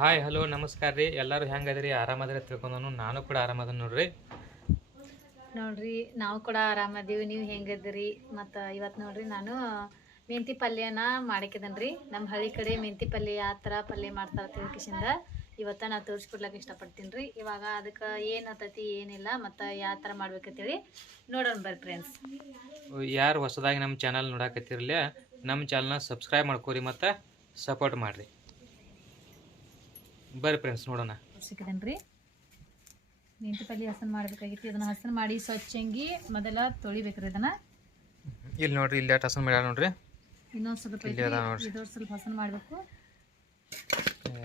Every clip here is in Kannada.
ಹಾಯ್ ಹಲೋ ನಮಸ್ಕಾರ ರೀ. ಎಲ್ಲರೂ ಹೆಂಗದ್ರಿ ಆರಾಮದ್ರೆ ತಿಳ್ಕೊಂಡನು ನಾನು ಕೂಡ ಆರಾಮದ ನೋಡ್ರಿ. ನೋಡ್ರಿ ನಾವು ಕೂಡ ಆರಾಮದೀವಿ ನೀವು ಹೆಂಗದಿರಿ ಮತ್ತು ಇವತ್ತು ನೋಡ್ರಿ ನಾನು ಮೆಂತಿ ಪಲ್ಯನ ಮಾಡಕ್ಕಿದನ್ರಿ ನಮ್ಮ ಹಳ್ಳಿ ಕಡೆ ಮೆಂತಿ ಪಲ್ಯ ಯಾವ ಥರ ಪಲ್ಯ ಮಾಡ್ತಾರೆ ತಿಳ್ಕಿಸಿಂದ ಇವತ್ತು ನಾ ತೋರಿಸ್ಕೊಡ್ಲಕ್ಕೆ ಇಷ್ಟಪಡ್ತೀನಿ ರೀ. ಇವಾಗ ಅದಕ್ಕೆ ಏನು ಹತ್ತೈತಿ ಏನಿಲ್ಲ ಮತ್ತು ಯಾವ ಥರ ಮಾಡ್ಬೇಕಂತೇಳಿ ನೋಡೋಣ ಬರ್ರಿ ಫ್ರೆಂಡ್ಸ್ ಯಾರು ಹೊಸದಾಗಿ ನಮ್ಮ ಚಾನಲ್ ನೋಡಕತ್ತಿರಲಿ ನಮ್ಮ ಚಾನಲ್ನ ಸಬ್ಸ್ಕ್ರೈಬ್ ಮಾಡ್ಕೋರಿ ಮತ್ತು ಸಪೋರ್ಟ್ ಮಾಡಿರಿ. ಬರ್ರಿ ಫ್ರೆಂಡ್ಸ್ ನೋಡೋಣ. ತೋರ್ಸಿಕಿದನ್ ರೀ ಮೆಂತಿ ಪಲ್ಯ ಹಸನ್ ಮಾಡಬೇಕಾಗಿತ್ತು. ಇದನ್ನ ಹಸನ್ ಮಾಡಿ ಸ್ವಚ್ಛಂಗಿ ಮೊದಲ ತೊಳಿಬೇಕ್ರಿ ಇದನ್ನ. ಇಲ್ಲಿ ನೋಡ್ರಿ ಇಲ್ಲಿ ಹಸನ್ ಮಾಡ್ಯಾರ ನೋಡ್ರಿ. ಇನ್ನೊಂದು ಸ್ವಲ್ಪ ಇಲ್ಲಿ ಅದ ನೋಡ್ರಿ. ಇದು ಸ್ವಲ್ಪ ಹಸನ್ ಮಾಡಬೇಕು.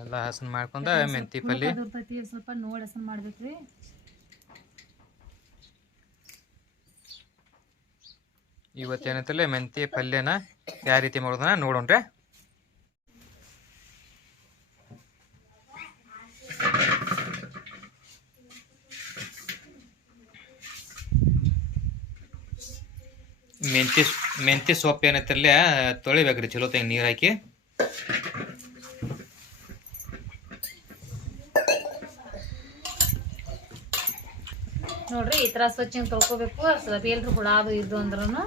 ಎಲ್ಲ ಹಸನ್ ಮಾಡ್ಕೊಂಡ ಮೆಂತಿ ಪಲ್ಯ ಸ್ವಲ್ಪ ನೋಡಿ ಹಸನ್ ಮಾಡ್ಬೇಕ್ರಿ. ಇವತ್ತೇನೈತಲ್ಲ ಮೆಂತಿ ಪಲ್ಯನ ಯಾವ ರೀತಿ ಮಾಡೋದನ್ನ ನೋಡೋಣ್ರಿ. ಮೆಂತಿ ಮೆಂತೆ ಸೊಪ್ಪು ಏನೈತಿರಲಿ ತೊಳಿಬೇಕ್ರಿ ಚಲೋ ತಂಗ ನೀರು ಹಾಕಿ. ನೋಡ್ರಿ, ಈ ಥರ ಸ್ವಚ್ಛ ತೊಳ್ಕೊಬೇಕು. ಸ್ವಲ್ಪ ಎಲ್ರು ಹುಳ ಅದು ಇದು ಅಂದ್ರೂ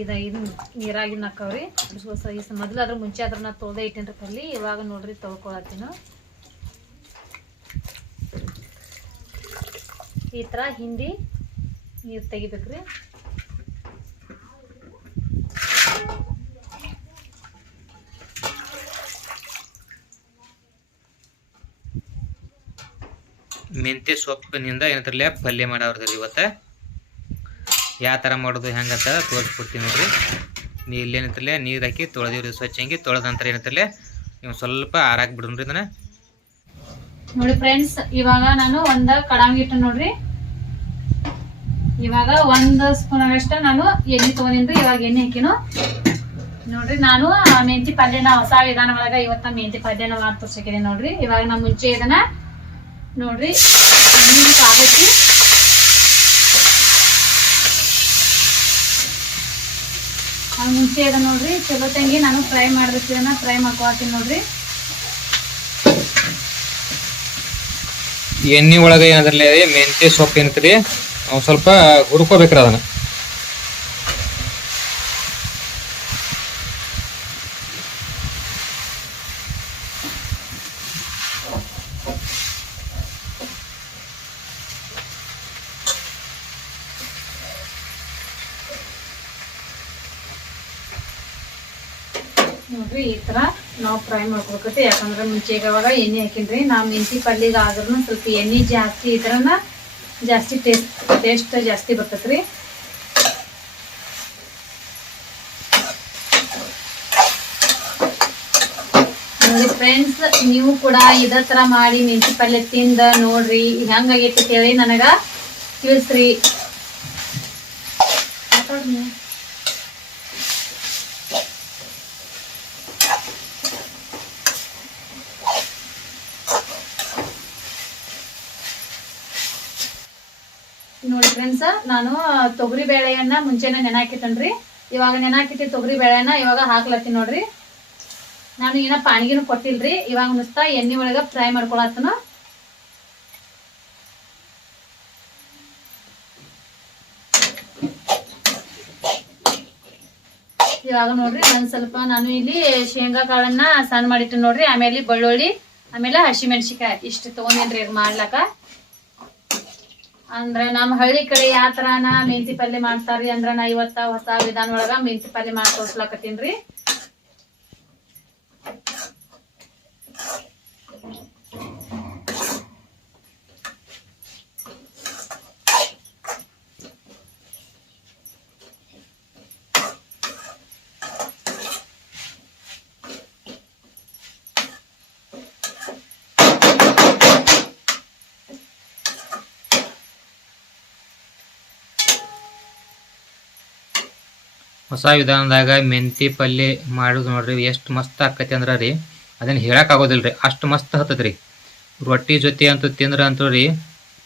ಇದ ಇದು ನೀರಾಗಿನ ಹಾಕವ್ರಿ ಮೊದಲು ಅದ್ರ ಮುಂಚೆ ಅದ್ರ ನಾ ತೊಳ್ದೆ ಇಟ್ಟೇನ್ರಿ ಕಲ್ಲಿ ಇವಾಗ ನೋಡ್ರಿ ತೊಳ್ಕೊಳತ್ತೀನು. ಈ ಥರ ಹಿಂಡಿ ನೀರು ತೆಗಿಬೇಕ್ರಿ. ಮೆಂತ್ಯ ಸೊಪ್ಪಿನಿಂದ ಏನಂತಾರಲ್ಲ ಪಲ್ಯ ಮಾಡವ್ರದ್ರಿ ಇವತ್ತು? ಯಾವ ಥರ ಮಾಡೋದು ಹೆಂಗಂತ ತೋರಿಸ್ಕೊಡ್ತೀನಿ ನೋಡ್ರಿ. ನೀ ಇಲ್ಲೇನಂತಲ್ಲ ನೀರು ಹಾಕಿ ತೊಳೆದಿವ್ರಿ, ಸ್ವಚ್ಛ ಹಂಗೆ ತೊಳೆದ ನಂತರ ಏನಂತಲ್ಲ ಇವ್ ಸ್ವಲ್ಪ ಆರಾಕ್ ಬಿಡ್ರಿ ಇದನ್ನ. ನೋಡಿ ಫ್ರೆಂಡ್ಸ್, ಇವಾಗ ನಾನು ಒಂದ ಕಡಾಂಗಿ ಇಟ್ಟು ನೋಡ್ರಿ. ಇವಾಗ ಒಂದ್ ಸ್ಪೂನ್ ಅಷ್ಟ ನಾನು ಎಣ್ಣೆ ತಗೊಂಡಿನ್ರಿ, ಇವಾಗ ಎಣ್ಣೆ ಹಾಕಿನು. ನೋಡ್ರಿ, ನಾನು ಮೆಂತಿ ಪಲ್ಯನ ಹೊಸ ವಿಧಾನ ಒಳಗ ಇವತ್ತ ಮೆಂತಿ ಪಲ್ಯನ ಮಾಡಿ ತೋರ್ಸಕಿದೆ ನೋಡ್ರಿ. ಇವಾಗ ನಾ ಮುಂಚೆ ಇದನ್ನ ನೋಡ್ರಿ ನೀರು ಕಾಗೈತಿ ಆ ಮುಂಚೆ ಅದ ನೋಡ್ರಿ, ಚಲೋ ತಂಗಿ, ನಾನು ಫ್ರೈ ಮಾಡ್ಬೇಕು ಇದನ್ನ ಫ್ರೈ ಮಾಡ್ಕೊಳತ್ತೀನಿ ನೋಡ್ರಿ. ಎಣ್ಣೆ ಒಳಗೆ ಏನದ್ರಲ್ಲ ಮೆಂತ್ಯ ಸೊಪ್ಪು ಏನತ್ರಿ ಸ್ವಲ್ಪ ಹುರ್ಕೋಬೇಕ್ರಿ ಅದನ್ನ. ನೋಡ್ರಿ, ಈ ತರ ನಾವು ಫ್ರೈ ಮಾಡ್ಕೊಬೇಕೈತಿ ಯಾಕಂದ್ರೆ ಮುಂಚೆಗೆ ಅವಾಗ ಎಣ್ಣೆ ಹಾಕಿನ್ರಿ. ನಾವು ಮೆಂತಿ ಪಲ್ಲಿಗೆ ಆದ್ರೂ ಸ್ವಲ್ಪ ಎಣ್ಣೆ ಜಾಸ್ತಿ ಈ ಥರನ ಜಾಸ್ತಿ ಟೇಸ್ಟ್ ಟೇಸ್ಟ್ ಜಾಸ್ತಿ ಬರ್ತೈತ್ರಿ. ನೋಡಿ ಫ್ರೆಂಡ್ಸ್ ನೀವು ಕೂಡ ಇದ ತರ ಮಾಡಿ ಮೆಂತಿ ಪಲ್ಯ ತಿಂದ ನೋಡ್ರಿ. ಹಂಗಾಗೈತಿ ಹೇಳಿ ನನಗ ತಿಳಿಸ್ರಿ. ನಾನು ತೊಗರಿ ಬೇಳೆಯನ್ನ ಮುಂಚೆನೆ ನೆನಾಕಿಟ್ಟನ್ರಿ ಇವಾಗ ನೆನಾಕಿಟ್ಟಿ ತೊಗರಿ ಬೇಳೆನ ಇವಾಗ ಹಾಕ್ಲತ್ತೀನಿ ನೋಡ್ರಿ. ನಾನು ಏನ ಪಾಣಿಗೆನು ಕೊಟ್ಟಿಲ್ರಿ. ಇವಾಗ ನುಸ್ತಾ ಎಣ್ಣೆ ಒಳಗ ಫ್ರೈ ಮಾಡ್ಕೊಳತ್ತನ. ಇವಾಗ ನೋಡ್ರಿ ಒಂದ್ ಸ್ವಲ್ಪ ನಾನು ಇಲ್ಲಿ ಶೇಂಗಾ ಕಾಳನ್ನ ಸಣ್ಣ ಮಾಡಿಟ್ಟು ನೋಡ್ರಿ. ಆಮೇಲೆ ಬೆಳ್ಳುಳ್ಳಿ, ಆಮೇಲೆ ಹಸಿಮೆಣಸಿಕಾಯಿ ಇಷ್ಟು ತಗೊಂಡೇನ್ರಿ ಮಾಡ್ಲಾಕ. ಅಂದ್ರ ನಮ್ ಹಳ್ಳಿ ಕಡೆ ಯಾವ ತರನ ಮೆಂತಿ ಪಲ್ಯ ಮಾಡ್ತಾರಿ ಅಂದ್ರ ನಾ ಇವತ್ತ ಹೊಸ ವಿಧಾನ ಒಳಗ ಮೆಂತಿ ಪಲ್ಯ ಮಾಡಿ ಹೊಸ ವಿಧಾನದಾಗ ಮೆಂತಿ ಪಲ್ಯ ಮಾಡೋದು ನೋಡ್ರಿ, ಎಷ್ಟು ಮಸ್ತ್ ಆಕತಿ ಅಂದ್ರೆ ರೀ. ಅದನ್ನ ಹೇಳಕ್ ಆಗೋದಿಲ್ಲ ರೀ ಅಷ್ಟು ಮಸ್ತ್ ಹತ್ತದ್ರಿ. ರೊಟ್ಟಿ ಜೊತೆ ಅಂತೂ ತಿಂದ್ರೆ ಅಂತೂ ರೀ,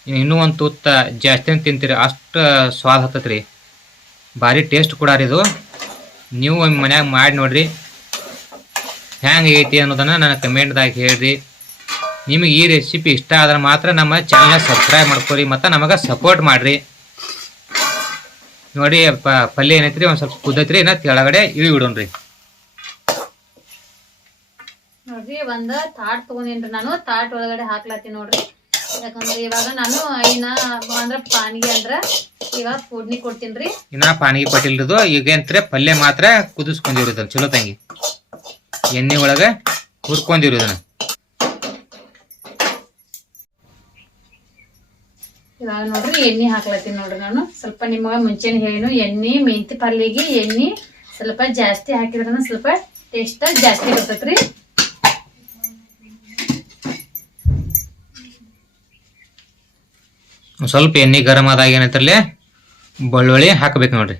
ಇನ್ನು ಒಂದು ತುತ್ತ ಜಾಸ್ತಿ ತಿಂತೀರಿ, ಅಷ್ಟು ಸ್ವಾದ ರೀ ಭಾರಿ ಟೇಸ್ಟ್ ಕೂಡ ರೀ ಇದು. ನೀವು ಒಮ್ಮೆ ಮನ್ಯಾಗ ಮಾಡಿ ನೋಡ್ರಿ. ಹ್ಯಾಂಗ ಐತಿ ಅನ್ನೋದನ್ನ ನಾನು ಕಮೆಂಟ್ದಾಗ ಹೇಳ್ರಿ. ನಿಮಗೆ ಈ ರೆಸಿಪಿ ಇಷ್ಟ ಆದ್ರೆ ಮಾತ್ರ ನಮ್ಮ ಚಾನಲ್ ಸಬ್ಸ್ಕ್ರೈಬ್ ಮಾಡ್ಕೊರಿ, ಮತ್ತು ನಮಗೆ ಸಪೋರ್ಟ್ ಮಾಡಿರಿ. ನೋಡಿ ಪಲ್ಯ ಏನೈತ್ರಿ? ಒಂದ್ ಸ್ವಲ್ಪ ಕುದೈತ್ರಿ ಇನ್ನ ಕೆಳಗಡೆ ಇಳಿ ಬಿಡೋಣ್ರಿ. ನೋಡ್ರಿ ಒಂದ ತಾಟ್ ತಗೊಂಡೇನ್ರಿ ನಾನು. ತಾಟ್ ಒಳಗಡೆ ಹಾಕ್ಲತ್ತೀನಿ ನೋಡ್ರಿ. ಯಾಕಂದ್ರೆ ಇವಾಗ ನಾನು ಇನ್ನ ಅಂದ್ರ ಪಾನಿಗೆ ಅಂದ್ರ ಇವಾಗ ಫುಡ್ನಿ ಕೊಡ್ತೀನ್ರಿ. ಇನ್ನ ಪಾನಿಗೆ ಪಟ್ಟಿಲ್ರಿದು ಈಗ ಏನ್ರಿ ಪಲ್ಯ ಮಾತ್ರ ಕುದಿಸ್ಕೊಂಡಿರೋದನ್ನ. ಚಲೋ ತಂಗಿ. ಎಣ್ಣೆ ಒಳಗೆ ಹುರ್ಕೊಂಡಿರಿ ಇವಾಗ ನೋಡ್ರಿ ಎಣ್ಣೆ ಹಾಕ್ಲತ್ತೀನಿ ನೋಡ್ರಿ ನಾನು. ಸ್ವಲ್ಪ ನಿಮಗೆ ಮುಂಚೆನೆ ಹೇಳಿನು ಎಣ್ಣೆ ಮೆಂತಿ ಪಲ್ಲಿಗೆ ಎಣ್ಣೆ ಸ್ವಲ್ಪ ಜಾಸ್ತಿ ಹಾಕಿದ್ರನ ಸ್ವಲ್ಪ ಟೇಸ್ಟ್ ಜಾಸ್ತಿ ಬರ್ತೈತ್ರಿ. ಸ್ವಲ್ಪ ಎಣ್ಣೆ ಗರಂ ಆದಾಗ ಏನೈತ್ರಲ್ಲೇ ಬೆಳ್ಳುಳ್ಳಿ ಹಾಕ್ಬೇಕು ನೋಡ್ರಿ.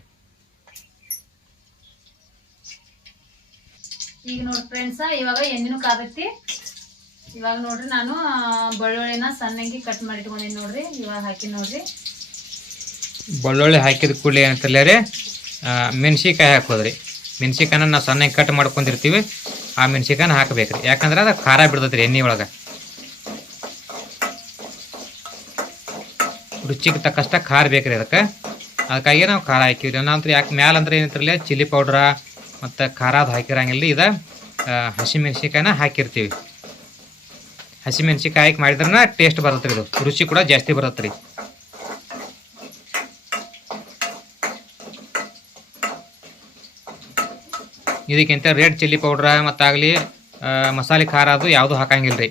ಈಗ ನೋಡ್ರಿ ಫ್ರೆಂಡ್ಸ್ ಇವಾಗ ಎಣ್ಣೆನೂ ಕಾದೈತಿ ಇವಾಗ ನೋಡ್ರಿ ನಾನು ಬೆಳ್ಳುಳ್ಳಿನ ಸಣ್ಣಂಗಿ ಕಟ್ ಮಾಡಿ ಇಟ್ಕೊಂಡಿನಿ ನೋಡ್ರಿ, ಇವಾಗ ಹಾಕಿ ನೋಡ್ರಿ. ಬೆಳ್ಳುಳ್ಳಿ ಹಾಕಿದ ಕೂಡಲೇ ಏನಂತಲ್ಲ ರೀ? ಮೆಣಸಿಕಾಯಿ ಹಾಕೋದ್ರಿ ಮೆಣಸಿಕಾಯನ್ನ ನಾವು ಸಣ್ಣಗೆ ಕಟ್ ಮಾಡ್ಕೊಂಡಿರ್ತೀವಿ, ಆ ಮೆಣಸಿಕಾಯನ್ನ ಹಾಕಬೇಕ್ರಿ ಯಾಕಂದ್ರೆ ಅದು ಖಾರ ಬಿಡ್ತೈತ್ರಿ ಎಣ್ಣೆ ಒಳಗೆ. ರುಚಿಗೆ ತಕ್ಕಷ್ಟ ಖಾರ ಬೇಕ್ರಿ ಅದಕ್ಕೆ. ಅದಕ್ಕಾಗಿ ನಾವು ಖಾರ ಹಾಕಿವ್ರಿ. ನಂತರ ಯಾಕೆ ಮ್ಯಾಲ ಅಂದ್ರೆ ಏನಂತಾರಲ್ಲ ಚಿಲ್ಲಿ ಪೌಡ್ರ ಮತ್ತು ಖಾರ ಅದು ಹಾಕಿರಂಗಿಲ್ಲ ಇದು ಹಸಿ ಹಾಕಿರ್ತೀವಿ. ಹಸಿ ಮೆಣಸಿಕಾಯಿ ಹಾಕಿ ಮಾಡಿದ್ರೆ ಟೇಸ್ಟ್ ಬರುತ್ತೆ ಇದು ರುಚಿ ಕೂಡ ಜಾಸ್ತಿ ಬರುತ್ತೆ ರೀ. ಇದಕ್ಕಿಂತ ರೆಡ್ ಚಿಲ್ಲಿ ಪೌಡ್ರ ಮತ್ತಾಗಲಿ ಮಸಾಲೆ ಖಾರ ಅದು ಯಾವುದು ಹಾಕಂಗಿಲ್ಲ ರೀ.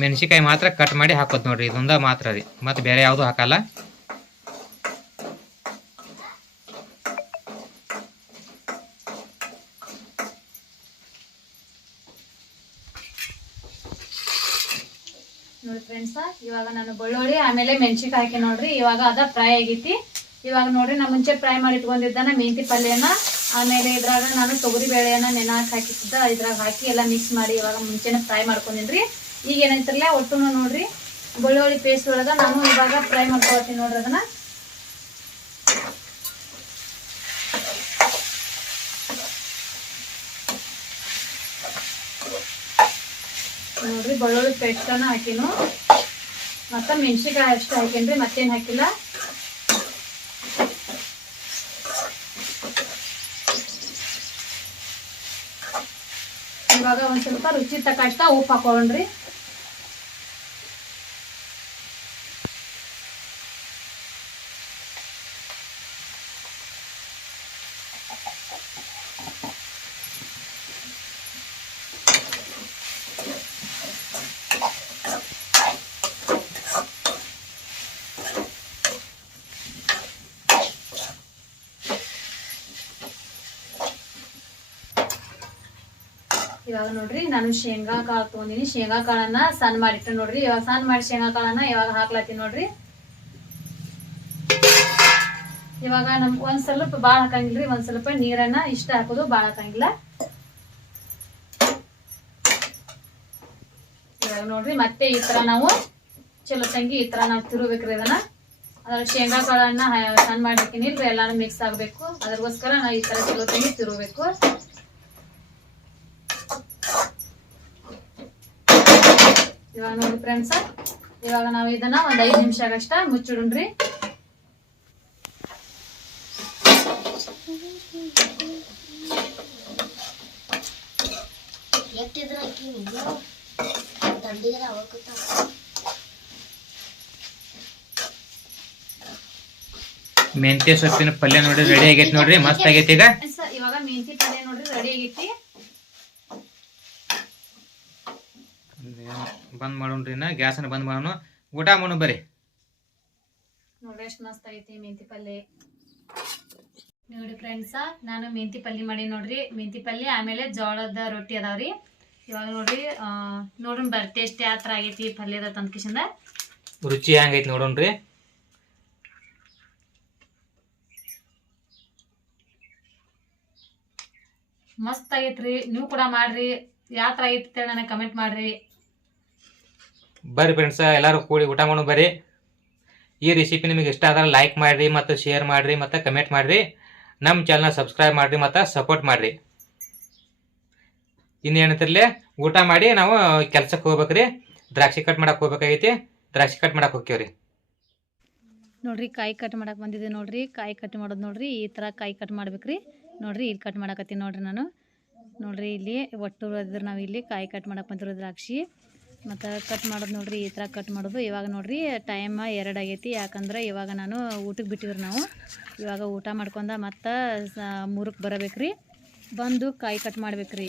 ಮೆಣಸಿಕಾಯಿ ಮಾತ್ರ ಕಟ್ ಮಾಡಿ ಹಾಕೋದು ನೋಡ್ರಿ, ಇದೊಂದು ಮಾತ್ರ ರೀ. ಮತ್ತು ಬೇರೆ ಯಾವುದು ಹಾಕಲ್ಲ. ನೋಡಿ ಫ್ರೆಂಡ್ಸ ಇವಾಗ ನಾನು ಬೆಳ್ಳುಳ್ಳಿ, ಆಮೇಲೆ ಮೆಣಸಿಕಾಯಿ ಹಾಕಿ ನೋಡ್ರಿ, ಇವಾಗ ಅದ ಫ್ರೈ ಆಗೈತಿ. ಇವಾಗ ನೋಡ್ರಿ ನಾ ಮುಂಚೆ ಫ್ರೈ ಮಾಡಿ ಇಟ್ಕೊಂಡಿದ್ದಾನ ಮೆಂತಿ ಪಲ್ಯನ, ಆಮೇಲೆ ಇದ್ರಾಗ ನಾನು ತೊಗರಿ ಬೇಳೆಯನ್ನ ನೆನೆ ಹಾಕಿ ಹಾಕಿದ್ದ ಇದ್ರಾಗ ಹಾಕಿ ಎಲ್ಲ ಮಿಕ್ಸ್ ಮಾಡಿ ಇವಾಗ ಮುಂಚೆನೆ ಫ್ರೈ ಮಾಡ್ಕೊಂಡಿನ್ರಿ. ಈಗ ಏನೈತಿರಲ್ಲ ಒಟ್ಟು ನೋಡ್ರಿ, ಬೆಳ್ಳುಳ್ಳಿ ಪೇಸ್ಟ್ ಒಳಗ ನಾನು ಇವಾಗ ಫ್ರೈ ಮಾಡ್ಕೊಳ್ತೀನಿ ನೋಡ್ರಿ ಅದನ್ನ. ನೋಡ್ರಿ, ಬೆಳ್ಳುಳ್ಳಿ ಪೇಸ್ಟನ್ನು ಹಾಕಿನು. ಮತ್ತು ಮೆಣಸಿನ್ಕಾಯಿ ಅಷ್ಟು ಹಾಕೇನ್ರಿ, ಮತ್ತೇನು ಹಾಕಿಲ್ಲ. ಇವಾಗ ಒಂದ್ ಸ್ವಲ್ಪ ರುಚಿ ತಕ್ಕಷ್ಟ ಉಪ್ಪು ಹಾಕೊಳ್ಳ್ರಿ ಇವಾಗ ನೋಡ್ರಿ, ನಾನು ಶೇಂಗಾ ಕಾಳು ತೊಗೊಂಡಿನಿ. ಶೇಂಗಾ ಕಾಳನ್ನ ಸಣ್ಣ ಮಾಡಿಟ್ಟು ನೋಡ್ರಿ. ಇವಾಗ ಸಣ್ಣ ಮಾಡಿ ಶೇಂಗಾ ಕಾಳನ್ನ ಇವಾಗ ಹಾಕ್ಲತ್ತೀನಿ ನೋಡ್ರಿ. ಇವಾಗ ನಮ್ ಒಂದ್ ಸ್ವಲ್ಪ ಬಾಳ ಹಾಕಂಗಿಲ್ರಿ, ಒಂದ್ ಸ್ವಲ್ಪ ನೀರನ್ನ ಇಷ್ಟ ಹಾಕೋದು ಬಾಳ ಹಾಕಂಗಿಲ್ಲ. ಇವಾಗ ನೋಡ್ರಿ, ಮತ್ತೆ ಈ ತರ ನಾವು ಚಲೋ ತಂಗಿ ಈ ತರ ನಾವು ತಿರುಬೇಕ್ರಿ ಇದನ್ನ. ಅದ್ರ ಶೇಂಗಾ ಕಾಳನ್ನ ಸಣ್ಣ ಸಣ್ಣ ಮಾಡಿರ್ತೀನಿಲ್ರಿ ಎಲ್ಲಾನು ಮಿಕ್ಸ್ ಆಗ್ಬೇಕು. ಅದ್ರಗೋಸ್ಕರ ನಾವು ಈ ತರ ಚಲೋ ತಂಗಿ ತಿರುಬೇಕು ಇವಾಗ ನೋಡಿ ಫ್ರೆಂಡ್ಸ್ ಇವಾಗ ನಾವು ಇದನ್ನ ಒಂದ್ ಐದ್ ನಿಮಿಷ ಆಗಷ್ಟ ಮುಚ್ಚಿಡ್ರಿ ಮೆಂತ್ಯ ಸೊಪ್ಪಿನ ಪಲ್ಯ ನೋಡ್ರಿ ರೆಡಿ ಆಗೈತಿ ನೋಡ್ರಿ ಮಸ್ತ್ ಆಗೈತಿ ಈಗ. ಇವಾಗ ಮೆಂತಿ ಪಲ್ಯ ನೋಡ್ರಿ ರೆಡಿ ಆಗೈತಿ. ಬಂದ್ ಮಾಡೋಣ್ರಿ ನಾ ಅನ್ನ ಬಂದ್ ಮಾಡೋಣ. ಊಟ ಮಾಡೋಣ ಬರ್ರಿ. ನೋಡ್ರಿ ಎಷ್ಟು ಮಸ್ತ್ ಐತಿ ಮೆಂತಿ ಪಲ್ಲೆ. ನೋಡಿ ಫ್ರೆಂಡ್ಸ ನಾನು ಮೆಂತಿ ಪಲ್ಯ ಮಾಡಿ ನೋಡ್ರಿ. ಮೆಂತಿ ಪಲ್ಯ ಆಮೇಲೆ ಜೋಳದ ರೊಟ್ಟಿ ಅದಾವ್ರಿ ಇವಾಗ ನೋಡ್ರಿ ಆ, ನೋಡ್ರಿ ಬರ್ ಟೇಸ್ಟ್ ಯಾವ ಥರ ಆಗೈತಿ ಪಲ್ಯದ ತಂದ ಕಿಶಿಂದ ರುಚಿ ಹೆಂಗೈತಿ ನೋಡೋಣ್ರಿ. ಮಸ್ತ್ ಆಗೈತ್ರಿ. ನೀವು ಕೂಡ ಮಾಡ್ರಿ. ಯಾವ ಥರ ಐತಿ ನನಗೆ ಕಮೆಂಟ್ ಮಾಡ್ರಿ. ಬರ್ರಿ ಫ್ರೆಂಡ್ಸ ಎಲ್ಲರೂ ಕೂಡಿ ಊಟ ಮಾಡೋಣ ಬರ್ರಿ. ಈ ರೆಸಿಪಿ ನಿಮಗೆ ಇಷ್ಟ ಆದ್ರೆ ಲೈಕ್ ಮಾಡಿರಿ, ಮತ್ತು ಶೇರ್ ಮಾಡಿರಿ, ಮತ್ತು ಕಮೆಂಟ್ ಮಾಡಿರಿ. ನಮ್ಮ ಚಾನಲ್ನ ಸಬ್ಸ್ಕ್ರೈಬ್ ಮಾಡಿರಿ, ಮತ್ತು ಸಪೋರ್ಟ್ ಮಾಡಿರಿ. ಇನ್ನೇನಂತಿರಲಿ, ಊಟ ಮಾಡಿ ನಾವು ಕೆಲ್ಸಕ್ಕೆ ಹೋಗ್ಬೇಕ್ರಿ. ದ್ರಾಕ್ಷಿ ಕಟ್ ಮಾಡಕ್ಕೆ ಹೋಗ್ಬೇಕಾಗೈತಿ. ದ್ರಾಕ್ಷಿ ಕಟ್ ಮಾಡಕ್ಕೆ ಹೋಗ್ತೇವ್ರಿ. ನೋಡ್ರಿ, ಕಾಯಿ ಕಟ್ ಮಾಡಕ್ಕೆ ಬಂದಿದೆ ನೋಡ್ರಿ. ಕಾಯಿ ಕಟ್ ಮಾಡೋದು ನೋಡ್ರಿ, ಈ ಥರ ಕಾಯಿ ಕಟ್ ಮಾಡ್ಬೇಕ್ರಿ. ನೋಡ್ರಿ, ಇಲ್ಲಿ ಕಟ್ ಮಾಡಕತ್ತೀನಿ ನೋಡ್ರಿ ನಾನು. ನೋಡ್ರಿ, ಇಲ್ಲಿ ಒಟ್ಟು ಅದ್ರ ನಾವು ಇಲ್ಲಿ ಕಾಯಿ ಕಟ್ ಮಾಡಕ್ಕೆ ಬಂದಿರೋ ದ್ರಾಕ್ಷಿ. ಮತ್ತು ಕಟ್ ಮಾಡೋದು ನೋಡ್ರಿ, ಈ ಥರ ಕಟ್ ಮಾಡೋದು. ಇವಾಗ ನೋಡ್ರಿ ಟೈಮ್ ಎರಡು ಆಗೈತಿ. ಯಾಕಂದ್ರೆ ಇವಾಗ ನಾನು ಊಟಕ್ಕೆ ಬಿಟ್ಟಿವ್ರಿ ನಾವು. ಇವಾಗ ಊಟ ಮಾಡ್ಕೊಂಡ ಮತ್ತು ಮೂರಕ್ಕೆ ಬರಬೇಕ್ರಿ. ಬಂದು ಕಾಯಿ ಕಟ್ ಮಾಡ್ಬೇಕ್ರಿ.